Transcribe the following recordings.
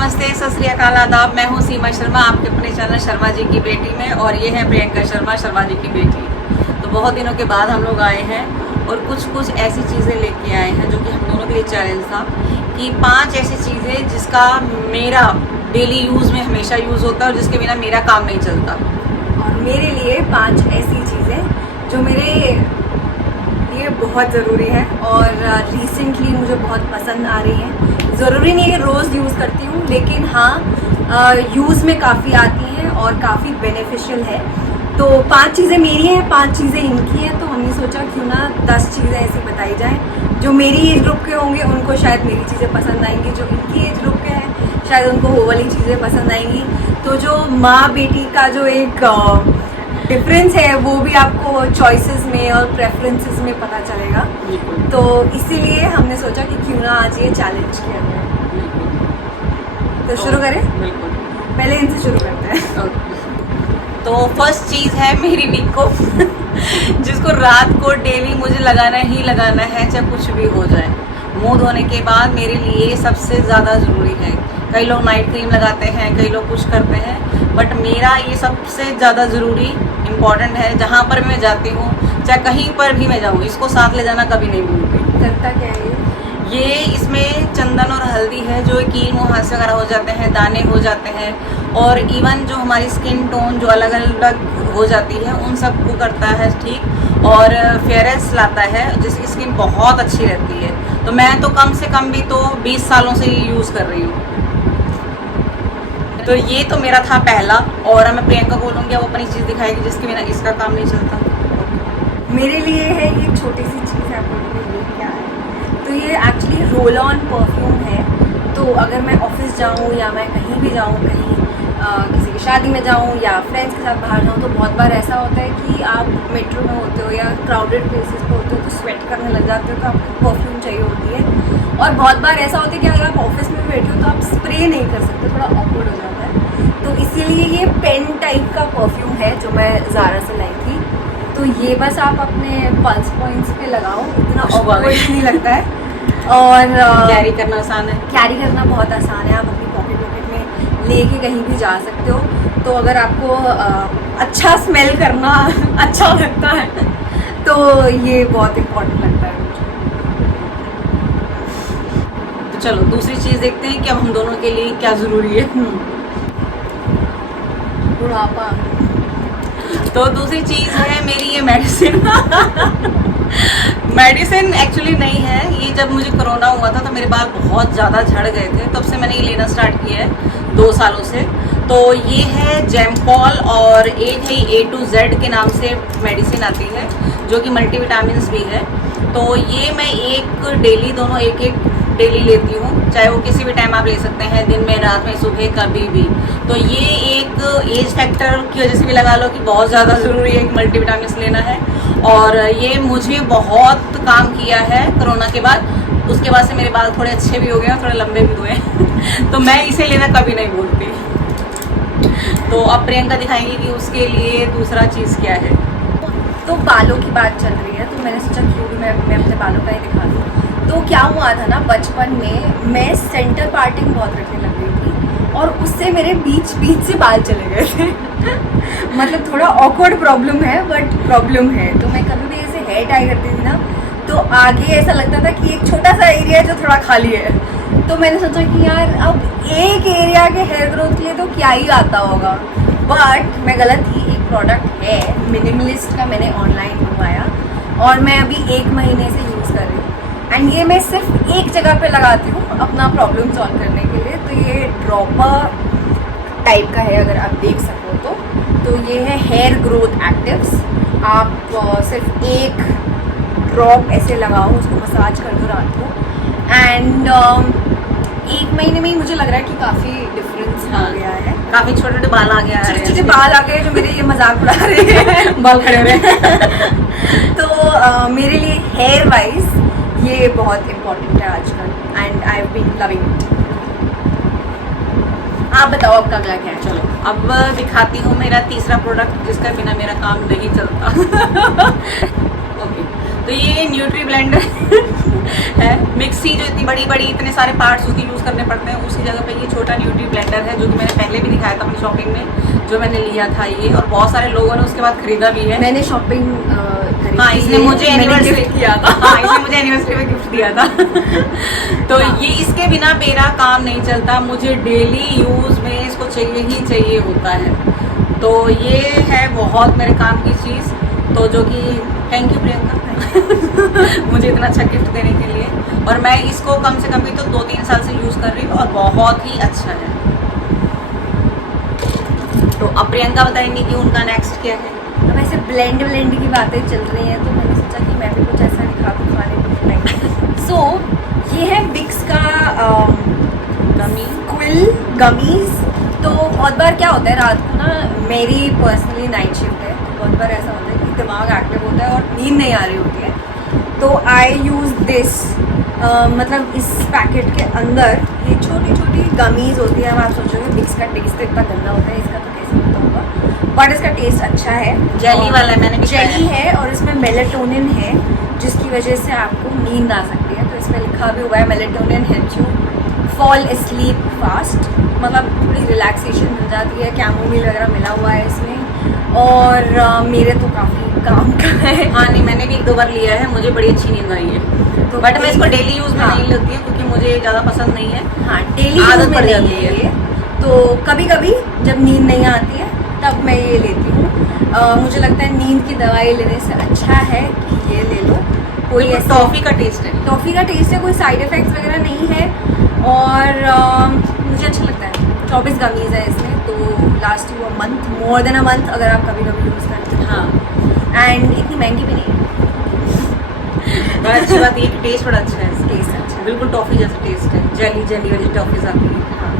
नमस्ते, सत श्री अकाल, आदाब। मैं हूँ सीमा शर्मा, आपके अपने चैनल शर्मा जी की बेटी में, और ये है प्रियंका शर्मा, शर्मा जी की बेटी। तो बहुत दिनों के बाद हम लोग आए हैं और कुछ ऐसी चीज़ें लेके आए हैं जो कि हम दोनों के लिए चैलेंज था कि 5 ऐसी चीज़ें जिसका मेरा डेली यूज़ में हमेशा यूज़ होता है और जिसके बिना मेरा काम नहीं चलता। और मेरे लिए 5 ऐसी चीज़ें जो मेरे लिए बहुत ज़रूरी है और रिसेंटली मुझे बहुत पसंद आ रही हैं। ज़रूरी नहीं है कि रोज़ यूज़ करती हूँ, लेकिन हाँ यूज़ में काफ़ी आती हैं और काफ़ी बेनिफिशियल है। तो 5 चीज़ें मेरी हैं, 5 चीज़ें इनकी हैं। तो हमने सोचा क्यों ना 10 चीज़ें ऐसी बताई जाएं जो मेरी एज ग्रुप के होंगे, उनको शायद मेरी चीज़ें पसंद आएंगी, जो इनकी एज ग्रुप के हैं शायद उनको वो वाली चीज़ें पसंद आएंगी। तो जो माँ बेटी का जो एक डिफरेंस है वो भी आपको चॉइसेस में और प्रेफरेंसेस में पता चलेगा। तो इसीलिए हमने सोचा कि क्यों ना आज ये चैलेंज किया जाए। तो शुरू करें? बिल्कुल, पहले इनसे शुरू करते हैं। तो फर्स्ट चीज़ है मेरी वीक को जिसको रात को डेली मुझे लगाना ही लगाना है, चाहे कुछ भी हो जाए। मुंह धोने के बाद मेरे लिए सबसे ज़्यादा ज़रूरी है। कई लोग नाइट क्रीम लगाते हैं, कई लोग कुछ करते हैं, बट मेरा ये सबसे ज़्यादा ज़रूरी इम्पॉर्टेंट है। जहाँ पर मैं जाती हूँ, चाहे कहीं पर भी मैं जाऊँ, इसको साथ ले जाना कभी नहीं भूलती। करता क्या है ये इसमें चंदन और हल्दी है, जो कील मुहासे वगैरह हो जाते हैं, दाने हो जाते हैं, और इवन जो हमारी स्किन टोन जो अलग अलग हो जाती है उन सब को करता है ठीक, और फेयरेंस लाता है जिसकी स्किन बहुत अच्छी रहती है। तो मैं तो कम से कम भी तो 20 सालों से ये यूज़ कर रही हूँ। तो ये तो मेरा था पहला, और अब मैं प्रियंका को बोलूँगी वो अपनी चीज़ दिखाएगी जिसके बिना इसका काम नहीं चलता। मेरे लिए है ये छोटी सी चीज़ है। ये क्या है? तो ये एक्चुअली रोल ऑन परफ्यूम है। तो अगर मैं ऑफिस जाऊँ या मैं कहीं भी जाऊँ, कहीं किसी की शादी में जाऊँ या फ्रेंड्स के साथ बाहर जाऊँ, तो बहुत बार ऐसा होता है कि आप मेट्रो में होते हो या क्राउडेड प्लेसेस पे होते हो तो स्वेट करने लग जाते हो, तो आपको परफ्यूम चाहिए होती है। और बहुत बार ऐसा होता है कि अगर आप ऑफिस में बैठे हो तो आप स्प्रे नहीं कर सकते, थोड़ा ऑकवर्ड हो जाता है। तो इसीलिए ये पेन टाइप का परफ्यूम है जो मैं ज़ारा से लाई थी। तो ये बस आप अपने पल्स पॉइंट्स पे लगाओ, इतना ऑकवर्ड नहीं लगता है, और कैरी करना आसान है। कैरी करना बहुत आसान है। आप अपनी पॉकेट में लेके कहीं भी जा सकते हो। तो अगर आपको अच्छा स्मेल करना अच्छा लगता है तो ये बहुत इम्पोर्टेंट लगता है मुझे। तो चलो दूसरी चीज़ देखते हैं कि अब हम दोनों के लिए क्या ज़रूरी है। बुढ़ापा। तो दूसरी चीज़ है मेरी ये मेडिसिन। मेडिसिन एक्चुअली नहीं है ये। जब मुझे कोरोना हुआ था तो मेरे बाल बहुत ज़्यादा झड़ गए थे, तब से मैंने ये लेना स्टार्ट किया है 2 सालों से। तो ये है जेमपॉल, और एक है A to Z के नाम से मेडिसिन आती है जो कि मल्टीविटामिन्स भी है। तो ये मैं एक डेली, दोनों एक एक डेली लेती हूँ, चाहे वो किसी भी टाइम आप ले सकते हैं, दिन में, रात में, सुबह, कभी भी। तो ये एक एज फैक्टर की वजह से भी लगा लो कि बहुत ज़्यादा ज़रूरी है, एक मल्टीविटामिन्स लेना है। और ये मुझे बहुत काम किया है कोरोना के बाद। उसके बाद से मेरे बाल थोड़े अच्छे भी हो गए और थोड़े लंबे भी हुए। तो मैं इसे लेना कभी नहीं भूलती। तो अब प्रियंका दिखाएंगी कि उसके लिए दूसरा चीज़ क्या है। तो बालों की बात चल रही है तो मैंने सोचा क्यों मैं अपने बालों का ही दिखा दूँ। तो क्या हुआ था ना, बचपन में मैं सेंटर पार्टिंग बहुत रखने लग गई थी और उससे मेरे बीच से बाल चले गए थे। मतलब थोड़ा ऑकवर्ड प्रॉब्लम है, बट प्रॉब्लम है। तो मैं कभी भी ऐसे हेयर टाई करती थी ना, तो आगे ऐसा लगता था कि एक छोटा सा एरिया है जो थोड़ा खाली है। तो मैंने सोचा कि यार अब एक एरिया के हेयर ग्रोथ के लिए तो क्या ही आता होगा, बट मैं गलत थी। एक प्रोडक्ट है मिनिमलिस्ट का, मैंने ऑनलाइन मंगवाया और मैं अभी 1 महीने से यूज़ कर रही हूँ। एंड ये मैं सिर्फ एक जगह पे लगाती हूँ अपना प्रॉब्लम सॉल्व करने के लिए। तो ये ड्रॉपर टाइप का है, अगर आप देख सको तो ये है हेयर ग्रोथ एक्टिव्स। आप सिर्फ एक ड्रॉप ऐसे लगाओ, उसको मसाज कर दो रात को, एंड 1 महीने में ही मुझे लग रहा है कि काफ़ी डिफरेंस आ गया है। काफ़ी छोटे छोटे बाल आ गया, छोटे बाल आ गए जो मेरे ये मजाक उड़ा रहे हैं। बाल खड़े हुए। तो मेरे लिए हेयर वाइज ये बहुत इम्पोर्टेंट है आजकल, and I have been loving it. आप बताओ आपका अगला क्या है? चलो अब दिखाती हूँ मेरा तीसरा प्रोडक्ट जिसका बिना मेरा काम नहीं चलता। ओके, तो तो ये न्यूट्री ब्लेंडर है। मिक्सी जो इतनी बड़ी बड़ी इतने सारे पार्ट्स उसके यूज़ करने पड़ते हैं, उसी जगह पे ये छोटा न्यूट्री ब्लेंडर है, जो कि मैंने पहले भी दिखाया था अपनी शॉपिंग में, जो मैंने लिया था ये, और बहुत सारे लोगों ने उसके बाद खरीदा भी है। मैंने शॉपिंग हाँ, इसने मुझे एनिवर्सरी किया था। हाँ, इसने मुझे एनिवर्सरी में गिफ्ट दिया था। तो हाँ। ये इसके बिना मेरा काम नहीं चलता, मुझे डेली यूज़ में इसको चाहिए ही चाहिए होता है। तो ये है बहुत मेरे काम की चीज़, तो जो कि थैंक यू प्रियंका मुझे इतना अच्छा गिफ्ट देने के लिए। और मैं इसको कम से कम भी तो 2-3 साल से यूज़ कर रही हूँ और बहुत ही अच्छा है। तो अब प्रियंका बताएंगे कि उनका नेक्स्ट क्या है। अब ऐसे ब्लेंड की बातें चल रही हैं, तो मैंने सोचा कि मैं भी कुछ ऐसा दिखा दूँ खाने पीने। सो ये है विक्स का गमी क्विल गमीज। तो बहुत बार क्या होता है, रात को ना मेरी पर्सनली नाइट शिफ्ट है, तो बहुत बार ऐसा होता है कि दिमाग एक्टिव होता है और नींद नहीं आ रही होती है, तो आई यूज़ दिस। मतलब इस पैकेट के अंदर ये छोटी छोटी गमीज होती है। अब आप सोचोगे विक्स का टेस्ट तो इतना गंदा होता है, इसका तो कैसे होता होगा, बट इसका टेस्ट अच्छा है। जेली वाला है, मैंने भी खाया जेली है और इसमें मेलेटोनिन है, जिसकी वजह से आपको नींद आ सकती है। तो इसमें लिखा भी हुआ है melatonin helps you fall asleep fast, मतलब थोड़ी रिलैक्सेशन मिल जाती है। कैमोमिल वगैरह मिला हुआ है इसमें, और मेरे तो काफ़ी काम का है। हाँ नहीं, मैंने भी 1-2 बार लिया है, मुझे बड़ी अच्छी नींद आई है। तो बट मैं इसको डेली यूज़ में हाँ। नहीं लेती हूँ, क्योंकि मुझे ज़्यादा पसंद नहीं है। हाँ, डेली आदत यूज़ में पड़ नहीं जाती है। है ये। तो कभी कभी जब नींद नहीं आती है तब मैं ये लेती हूँ। मुझे लगता है नींद की दवाई लेने से अच्छा है कि ये ले लो। कोई बिल्कुल ऐसा टॉफी का टेस्ट है। टॉफ़ी का टेस्ट है, कोई साइड इफ़ेक्ट्स वगैरह नहीं है, और मुझे अच्छा लगता है। 24 गमीज़ है इसमें, तो last you a month, more than a month अगर आप कभी कभी यूज़ करते हैं। हाँ, एंड इतनी महंगी भी नहीं है, बड़ा अच्छी बात ये कि टेस्ट बड़ा अच्छा है। टेस्ट अच्छा है। बिल्कुल टॉफी जैसा टेस्ट है, जेली जेली वाली टॉफीज आती है। हाँ,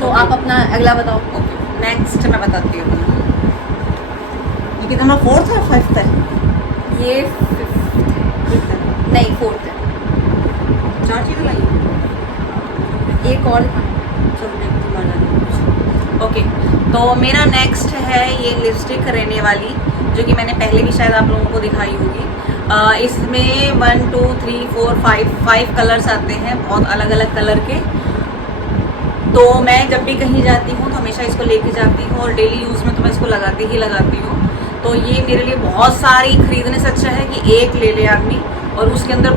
तो आप अपना अगला बताओ। ओके, नेक्स्ट मैं बताती हूँ। ये कितना 4th है 5th है? ये 5th है, नहीं 4th है। 4 चीज़ें लाई। एक और ओके, तो मेरा नेक्स्ट है ये लिपस्टिक रहने वाली, जो कि मैंने पहले भी शायद आप लोगों को दिखाई होगी। इसमें 1 2 3 4 5 कलर्स आते हैं, बहुत अलग अलग कलर के। तो मैं जब भी कहीं जाती हूँ तो हमेशा इसको लेके जाती हूँ, और डेली यूज़ में तो मैं इसको लगाती ही लगाती हूँ। तो ये मेरे लिए बहुत सारी खरीदने से अच्छा है कि एक ले ले आदमी, और उसके अंदर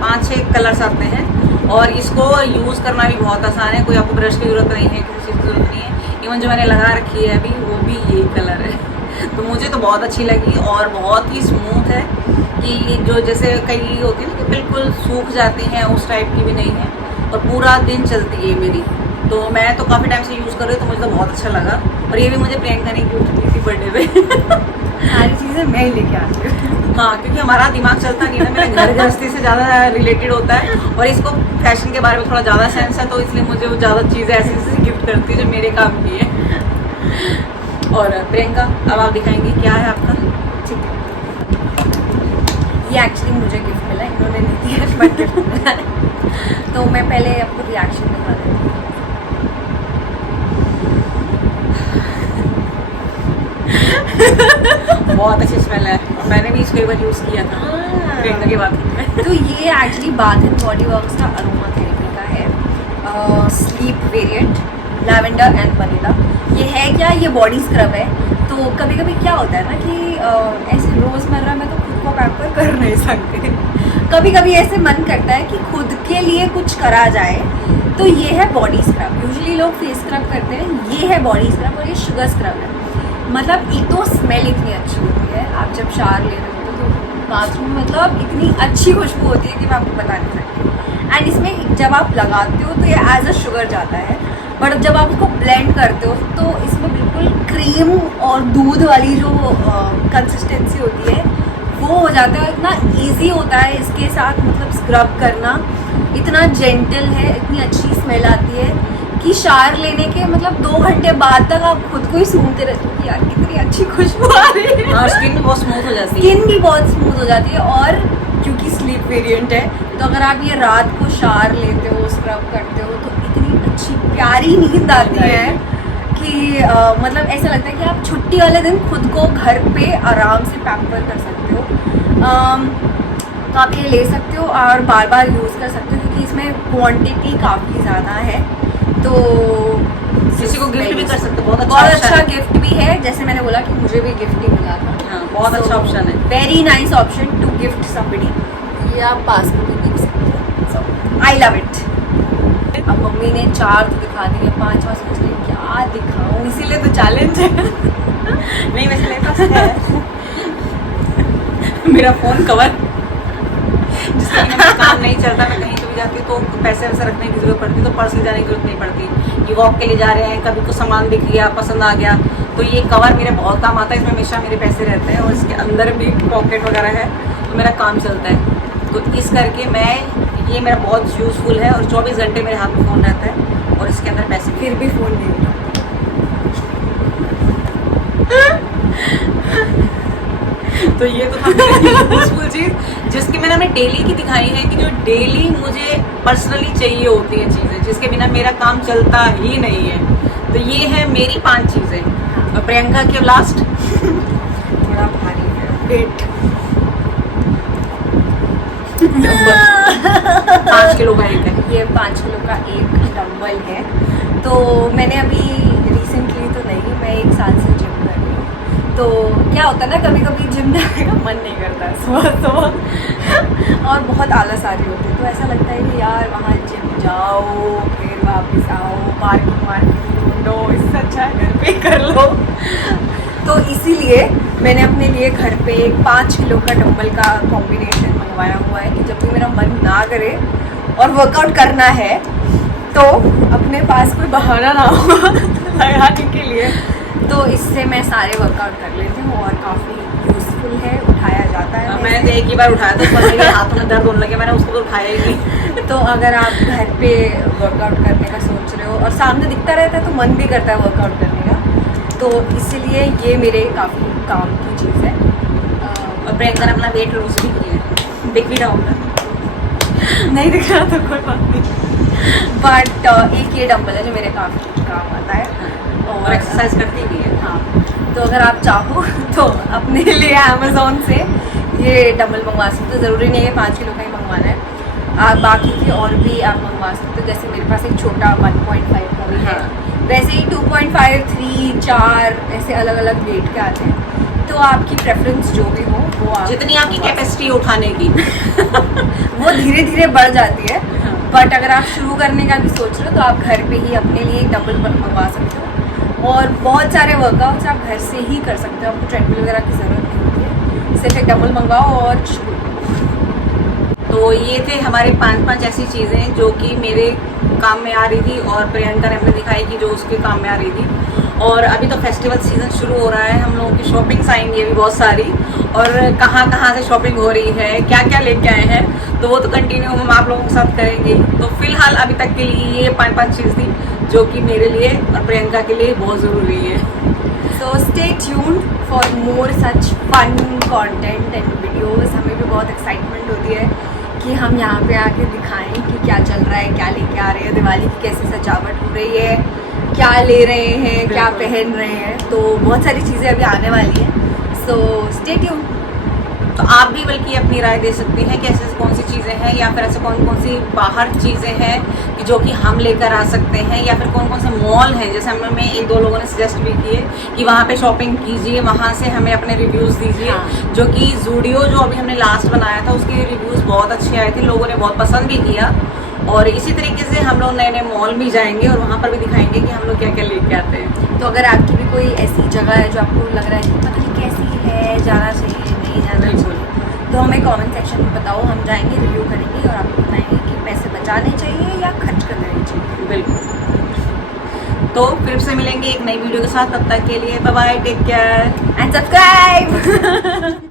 5-6 कलर्स आते हैं, और इसको यूज़ करना भी बहुत आसान है। कोई आपको ब्रश की ज़रूरत नहीं है, किसी चीज़ की ज़रूरत नहीं है। इवन जो मैंने लगा रखी है अभी, वो भी ये कलर है। तो मुझे तो बहुत अच्छी लगी, और बहुत ही स्मूथ है, कि जो जैसे कई होती है ना कि बिल्कुल सूख जाती हैं, उस टाइप की भी नहीं है, और पूरा दिन चलती है मेरी। तो मैं तो काफ़ी टाइम से यूज़ कर रही हूँ, तो मुझे तो बहुत अच्छा लगा। और ये भी मुझे प्रियंका ने गिफ्ट दी थी बर्थडे पे। सारी चीज़ें मैं ही लेके आती हूँ। हाँ, क्योंकि हमारा दिमाग चलता नहीं है ना, मेरे घर गृहस्थी से ज़्यादा रिलेटेड होता है, और इसको फैशन के बारे में थोड़ा ज़्यादा सेंस है, तो इसलिए मुझे वो ज़्यादा चीज़ें ऐसी ऐसी गिफ्ट करती है जो मेरे काम की है। और प्रियंका, अब आप दिखाएंगी क्या है आपका। ठीक है, ये एक्चुअली मुझे गिफ्ट मिला, इन्होंने नहीं दिया, बट गिफ्ट मिला है। तो मैं पहले आपको रिएक्शन दिखा देती हूँ। बहुत अच्छी स्मेल है, और मैंने भी इसको एक बार यूज़ किया था प्रियंका की बात में। तो ये actually bath and body works का अरोमा थेरेपी का है, sleep variant, lavender and vanilla. ये है क्या, ये बॉडी स्क्रब है। तो कभी कभी क्या होता है ना कि ऐसे रोज़मर्रा में तो खुद को पैम्पर कर नहीं सकते, कभी कभी ऐसे मन करता है कि खुद के लिए कुछ करा जाए, तो ये है बॉडी स्क्रब। यूजुअली लोग फेस स्क्रब करते हैं, ये है बॉडी स्क्रब, और ये शुगर स्क्रब है। मतलब एक तो स्मेल इतनी अच्छी होती है, आप जब शावर ले रहे हो तो बाथरूम में मतलब इतनी अच्छी खुशबू होती है कि मैं आपको बता नहीं सकती। एंड इसमें जब आप लगाते हो तो ये एज अ शुगर जाता है, बट जब आप उसको ब्लेंड करते हो तो इसमें बिल्कुल क्रीम और दूध वाली जो कंसिस्टेंसी होती है वो हो जाता है। इतना ईजी होता है इसके साथ, मतलब स्क्रब करना इतना जेंटल है, इतनी अच्छी स्मेल आती है कि शावर लेने के मतलब 2 घंटे बाद तक आप खुद को ही सूंघते रहते हो कि यार कितनी अच्छी खुशबू आ रही है। और स्किन भी बहुत स्मूथ हो जाती है। स्किन भी बहुत स्मूथ हो जाती है, और क्योंकि स्लीप वेरिएंट है, तो अगर आप ये रात को शावर लेते हो, स्क्रब करते हो, तो इतनी अच्छी प्यारी नींद आती है कि मतलब ऐसा लगता है कि आप छुट्टी वाले दिन खुद को घर पे आराम से पैम्पर कर सकते हो। तो आप ये ले सकते हो और बार बार यूज़ कर सकते हो क्योंकि इसमें क्वांटिटी काफ़ी ज़्यादा है। तो किसी को गिफ्ट भी कर सकते हो, बहुत बहुत अच्छा अच्छा गिफ्ट भी है। जैसे मैंने बोला कि मुझे भी गिफ्ट ही मिला था। हाँ, बहुत अच्छा ऑप्शन है। Very nice option to gift somebody. ये आप पास में भी देख सकते हो। I love it. अब मम्मी ने 4 तो दिखा दिए, 5वां सोच रही क्या दिखाऊं, इसीलिए तो चैलेंज है। नहीं वैसे मेरे पास है मेरा फोन कवर जिसका बिना मेरा काम नहीं चलता। मैं कहीं भी जाती हूँ तो पैसे वैसे रखने की जरूरत पड़ती है, तो पर्स ले जाने की जरूरत नहीं पड़ती कि वॉक के लिए जा रहे हैं, कभी कुछ सामान दिख गया पसंद आ गया तो ये कवर मेरे बहुत काम आता है। इसमें हमेशा मेरे पैसे रहते हैं और इसके अंदर भी पॉकेट वगैरह है तो मेरा काम चलता है। तो इस करके ये मेरा बहुत यूज़फुल है और 24 घंटे मेरे हाथ में फ़ोन रहता है और इसके अंदर पैसे फिर भी फोन नहीं मिला। तो ये तो था यूजफुल चीज़ जिसकी मैंने हमें डेली की दिखाई है कि जो डेली मुझे पर्सनली चाहिए होती है चीज़ें, जिसके बिना मेरा काम चलता ही नहीं है। तो ये है मेरी 5 चीज़ें। और प्रियंका की लास्ट थोड़ा भारी है वेट। 5 किलो का एक है। ये 5 किलो का एक डंबल है। तो मैंने अभी रिसेंटली तो नहीं, मैं 1 साल से जिम कर रही हूँ। तो क्या होता है ना, कभी कभी जिम जाने का मन नहीं करता है सुबह और बहुत आलस आ रही होती है। तो ऐसा लगता है कि यार वहाँ जिम जाओ फिर वापस आओ, पार्किंग ढूंढो, इससे अच्छा है घर पे कर लो। तो इसीलिए मैंने अपने लिए घर पे एक 5 किलो का डंबल का कॉम्बिनेशन मंगवाया हुआ है कि जब भी मेरा मन ना करे और वर्कआउट करना है तो अपने पास कोई बहाना ना हो लगाने के लिए। तो इससे मैं सारे वर्कआउट कर लेती हूँ और काफ़ी यूज़फुल है, उठाया जाता है। मैंने तो एक ही बार उठाया था, मेरे हाथों में दर्द होने लगे, मैंने उसको तो उठाया ही नहीं। तो अगर आप घर पे वर्कआउट करने का सोच रहे हो और सामने दिखता रहता है तो मन भी करता है वर्कआउट करने का, तो इसलिए ये मेरे काफ़ी काम की चीज़ है। और प्रियंका ने अपना वेट लूज भी किया है, दिख भी रहा होगा। नहीं दिख रहा तो कोई बात नहीं, बट एक ये डंबल है जो मेरे काफ़ी काम आता है और एक्सरसाइज करती भी है। हाँ, तो अगर आप चाहो तो अपने लिए अमेज़ोन से ये डंबल मंगवा सकते हो। ज़रूरी नहीं है 5 किलो का ही मंगवाना है, आप बाकी की और भी आप मंगवा सकते हो। जैसे मेरे पास एक छोटा 1.5 का भी है, वैसे ही 2.5, 3, 4 ऐसे अलग अलग वेट के आते हैं। तो आपकी प्रेफरेंस जो भी हो वो आप जितनी आपकी कैपेसिटी उठाने की वो धीरे धीरे बढ़ जाती है। बट अगर आप शुरू करने का भी सोच रहे हो तो आप घर पे ही अपने लिए डंबल मंगवा सकते हो और बहुत सारे वर्कआउट्स आप घर से ही कर सकते हो। आपको ट्रेडमिल वगैरह की ज़रूरत नहीं होती है, सिर्फ एक डंबल मंगवाओ और शुरू। तो ये थे हमारे 5 ऐसी चीज़ें जो कि मेरे काम में आ रही थी और प्रियंका ने हमें दिखाई कि जो उसके काम में आ रही थी। और अभी तो फेस्टिवल सीजन शुरू हो रहा है, हम लोगों की शॉपिंग्स आएंगी अभी बहुत सारी, और कहाँ से शॉपिंग हो रही है, क्या क्या लेके आए हैं, तो वो तो कंटिन्यू हम आप लोगों के साथ करेंगे। तो फिलहाल अभी तक के लिए ये 5 चीज़ थी जो कि मेरे लिए और प्रियंका के लिए बहुत ज़रूरी है। So stay tuned for more such fun content and videos. हमें भी बहुत एक्साइटमेंट होती है कि हम यहाँ पे आके दिखाएं कि क्या चल रहा है, क्या लेके आ रहे हैं, दिवाली की कैसी सजावट हो रही है, क्या ले रहे हैं, क्या पहन रहे हैं। तो बहुत सारी चीज़ें अभी आने वाली हैं। सो स्टे ट्यून्ड। तो आप भी बल्कि अपनी राय दे सकते हैं कि ऐसे कौन सी चीज़ें हैं या फिर ऐसे कौन सी बाहर चीज़ें हैं कि जो कि हम लेकर आ सकते हैं, या फिर कौन से मॉल हैं जैसे हमें 1-2 लोगों ने सजेस्ट भी किए कि वहाँ पे शॉपिंग कीजिए, वहाँ से हमें अपने रिव्यूज़ दीजिए। हाँ। जो कि ज़ूडियो जो अभी हमने लास्ट बनाया था उसके रिव्यूज़ बहुत अच्छे आए थे, लोगों ने बहुत पसंद भी किया। और इसी तरीके से हम लोग नए मॉल भी जाएंगे और वहाँ पर भी दिखाएंगे कि हम लोग क्या क्या लेके आते हैं। तो अगर आपकी भी कोई ऐसी जगह है जो आपको लग रहा है कि पता नहीं कैसी है, जाना चाहिए नहीं जाना चाहिए, तो हमें कमेंट सेक्शन में बताओ, हम जाएंगे रिव्यू करेंगे और आपको बताएंगे कि पैसे बचाने चाहिए या खर्च कर देने चाहिए। बिल्कुल। तो फिर से मिलेंगे एक नई वीडियो के साथ, तब तक के लिए bye bye, take care and subscribe.